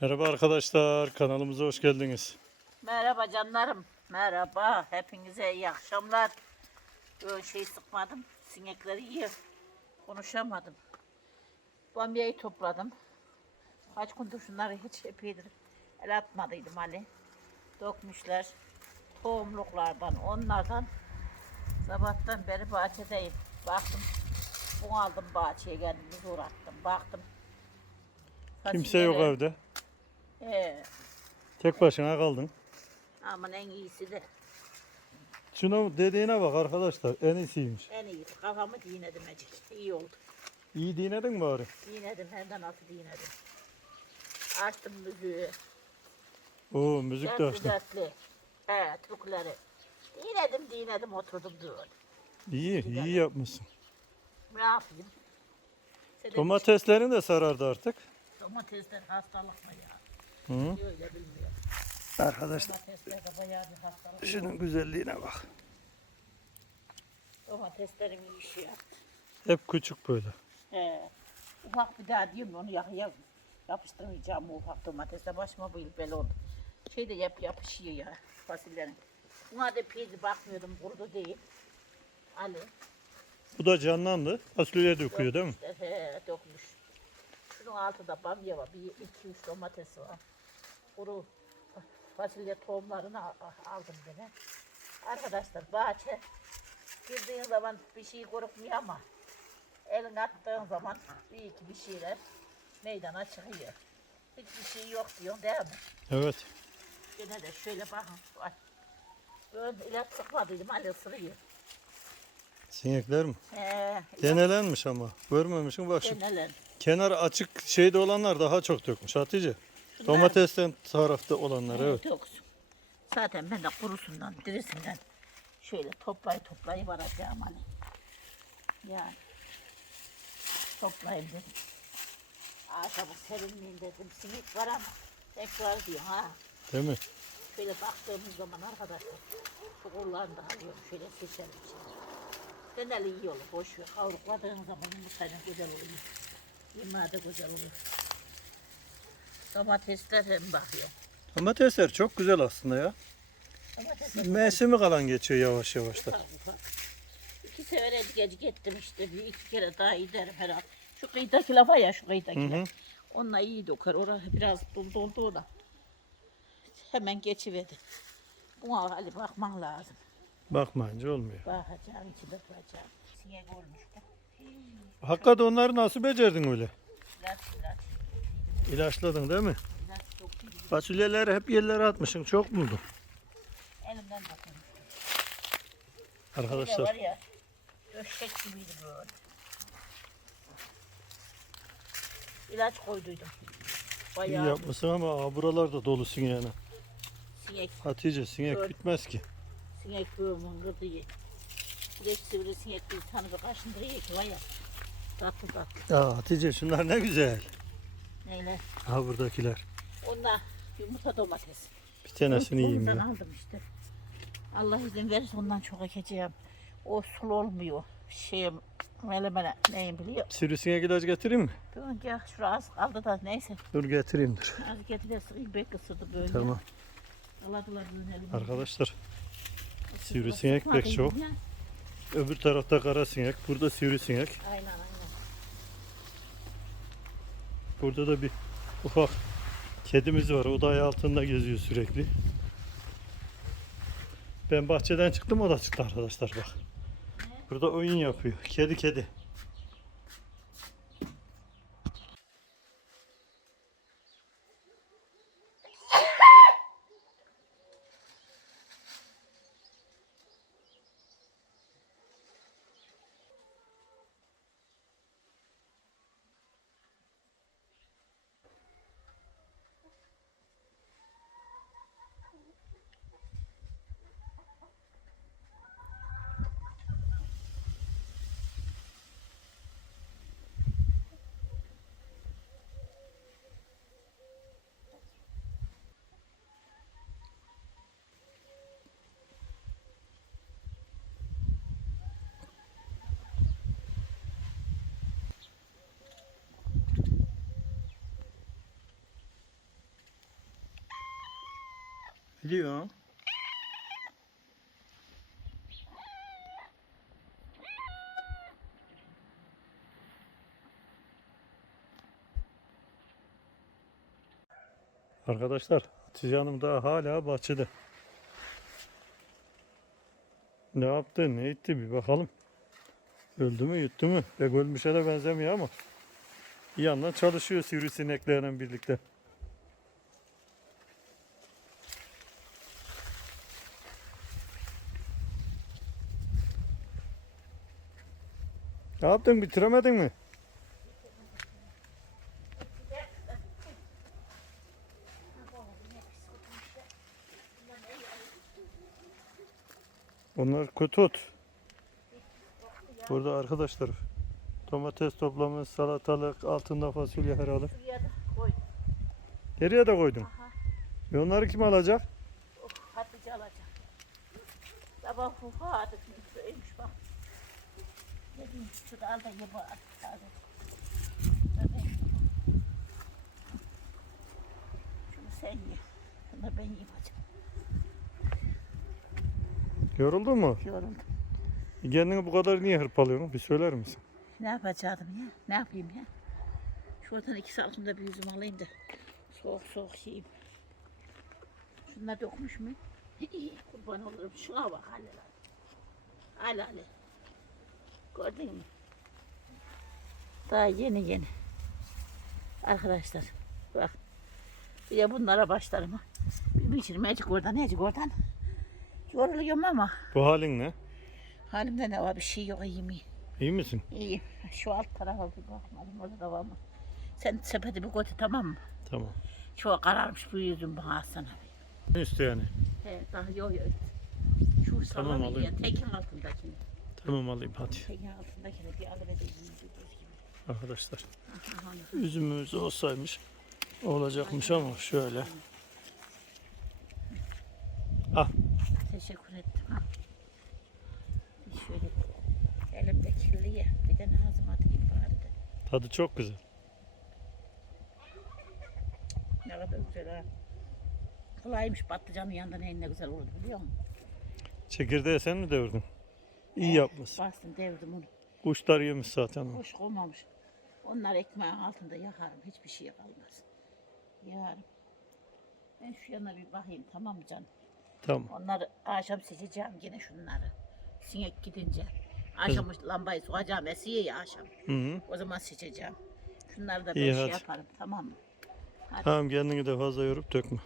Merhaba arkadaşlar, kanalımıza hoş geldiniz. Merhaba canlarım. Merhaba. Hepinize iyi akşamlar. Böyle şey sıkmadım. Sinekleri yiyor. Konuşamadım. Bamyayı topladım. Kaç gündür şunları hiç epeydir el atmadıydım Ali. Dökmüşler. Tohumluklardan, onlardan. Sabahtan beri bahçedeyim. Baktım. Bunu aldım bahçeye kendimiz uğrattım. Baktım. Kimse yok evde. Ee, Tek başına kaldın. aman en iyisi de. Şuna dediğine bak arkadaşlar, en iyisiymiş. En iyisi. Kafamı dinedim Ece. İyi oldu. İyi dinledin mi bari? Dinedim hem de nasıl dinedim. Açtım müziği. Oo, müzik de açtın. dertli. He, Türkleri. Dinedim dinedim oturdum diyor. İyi, iyi yapmışsın. Ne yapayım? Domateslerin de sarardı artık. Domatesler hastalık mı ya? Hı. Arkadaşlar, Domatesler de bayağı bir hastalık. şunun güzelliğine bak. Domateslerin iyi işi yaptı. Hep küçük böyle. He. Ufak bir daha diyorum onu yakaya yapıştırmayacağım bu ufak domatesle başıma bu yıl böyle oldu. Şey de yap yapışıyor ya fasulyenin. Buna da peyzi bakmıyordum kurudu değil. Ali Bu da canlandı. Fasulye döküyor değil mi? işte, he, dökmüş. Şunun altında bamya var. Bir iki üç domates var. Kuru fasulye tohumlarını aldım gene. Arkadaşlar bahçe girdiğin zaman bir şey korkmuyor ama elin attığın zaman bir iki bir şeyler meydana çıkıyor. Hiçbir şey yok diyorsun değil mi? Evet. Gene de şöyle bakın. Ay. Böyle ilaç sıkmadıydım hala ısırıyor. Sinekler mi? He, Denelenmiş ama. Görmemişsin bak neler? Kenar açık şeyde olanlar daha çok dökmüş Hatice. Domatesten tarafta olanlar evet. Yoksun. Zaten ben de kurusundan, dirisinden şöyle toplay toplay varacağım hani. Yani toplayayım dedim. Ağaçta bu serinliğin dedim. Sinek var ama tek var diyor ha. Değil mi? Şöyle baktığımız zaman arkadaşlar şu kollarını da alıyorum. Şöyle seçelim. Genel iyi olur. Boş ver. Kavrukladığın zaman yumurtayla güzel oluyor. Yemeğe de güzel olur. Domatesler hem bakıyor. Domatesler çok güzel aslında ya. Domatesler Mevsimi kalan geçiyor yavaş yavaş da. ufak ufak. İki sefer gece gittim işte. Bir iki kere daha giderim herhalde. Şu kıyıdakiler var ya şu. Hı hı. Onunla iyi dokar. Orası biraz dolu doldu o da. Hemen geçiverdi. Buna Ali bakman lazım. Bakmayınca olmuyor. Bakacağım içinde bakacağım. Sinek olmuş. Hakikaten onları nasıl becerdin öyle? İlaç ilaç. İlaçladın değil mi? İyi. Fasulyeleri hep yerlere atmışsın. Çok buldum. Elimden var Arkadaşlar ya. Döşek gibiydi böyle. İlaç koyduydum. iyi Bayağı yapmışsın ama aa, buralarda dolusun yani. sinek, Hatice sinek Evet. bitmez ki. sinek bölümün gırdığı. Bir de sivri sinek bir tane bir kaşındırıyor ki ya. Tatlı tatlı. Aa, Hatice şunlar ne güzel. Neyle? Ha buradakiler. Onda yumurta domates. Bir tanesini yiyeyim ya. aldım işte. Allah izin verirse ondan çok ekeceğim. O sulu olmuyor. Şey mele mele neyim biliyor. Sivrisinek ilacı getireyim mi? Bir ya şurası az kaldı da neyse. Dur getireyim dur. Az getirde sıkı bek ısırdı böyle. Tamam. Aladılar böyle elime. Arkadaşlar sivrisinek pek çok. öbür tarafta kara sinek. Burada sivrisinek. Aynen. Burada da bir ufak kedimiz var. O da ayağı altında geziyor sürekli. Ben bahçeden çıktım o da çıktı arkadaşlar bak. Burada oyun yapıyor. Kedi kedi. Biliyorum. Arkadaşlar Hatice Hanım daha hala bahçede. Ne yaptı ne etti bir bakalım. Öldü mü yuttu mu? Pek ölmüşe de benzemiyor ama. Bir yandan çalışıyor sivrisineklerle birlikte. Ne yaptın bitiremedin mi? Onlar kutut. Burada arkadaşlar domates toplamış, salatalık, altında fasulye herhalde. Nereye de koydun? Aha. E onları kim alacak? Oh, Hatice alacak. Sabah fuha bak. Diyeyim şu da al da ye bu. Şunu sen ye. Bunu ben yiyeyim. Yoruldun mu? Yoruldum. Kendini bu kadar niye hırpalıyorsun? Bir söyler misin? Ne yapacaktım ya? Ne yapayım ya? Şuradan iki salkımda bir üzüm alayım da soğuk soğuk yiyeyim. Şunlar mu? İyi, kurban olurum. Şuna bak lan. Hele hele. Gördün mü? Daha yeni yeni. Arkadaşlar bak. De bunlara başlarım. Bir biçirmecik oradan, necik oradan. Yoruluyorum ama Bu halin ne? halimde ne var bir şey yok iyiyim iyi. İyi misin? İyi. Şu alt tarafa bir bakmadım. Orada da var mı? Sen sepeti bir koy tamam mı? Tamam. Şu kararmış bu yüzüm bana alsana. Ne üstü yani? He, daha yok yok. Şu Tamam, tamam, ya, tekin altındakini. Tamam alayım hadi. Alıvereyim. Arkadaşlar üzümümüz olsaymış olacakmış ama şöyle. Teşekkür ettim. Ha. Şöyle elimde kirli ya. Bir de ağzıma atayım bari de. Tadı çok güzel. Ne kadar güzel ha. Kolaymış patlıcanın yanında ne güzel oldu biliyor musun? Çekirdeği sen mi devirdin? İyi yapmışsın. Bastım devrim onu. Kuşlar yemiş zaten. onu. Hoş olmamış. Onlar ekmeğin altında yakarım. Hiçbir şey kalmaz. Yarım. Ben şu yana bir bakayım tamam mı canım? Tamam. Onları akşam seçeceğim yine şunları. Sinek gidince. Akşam lambayı sokacağım esiye ya akşam. Hı hı. O zaman seçeceğim. Şunları da İyi, şey hadi. yaparım tamam mı? Tamam kendini de fazla yorup dökme.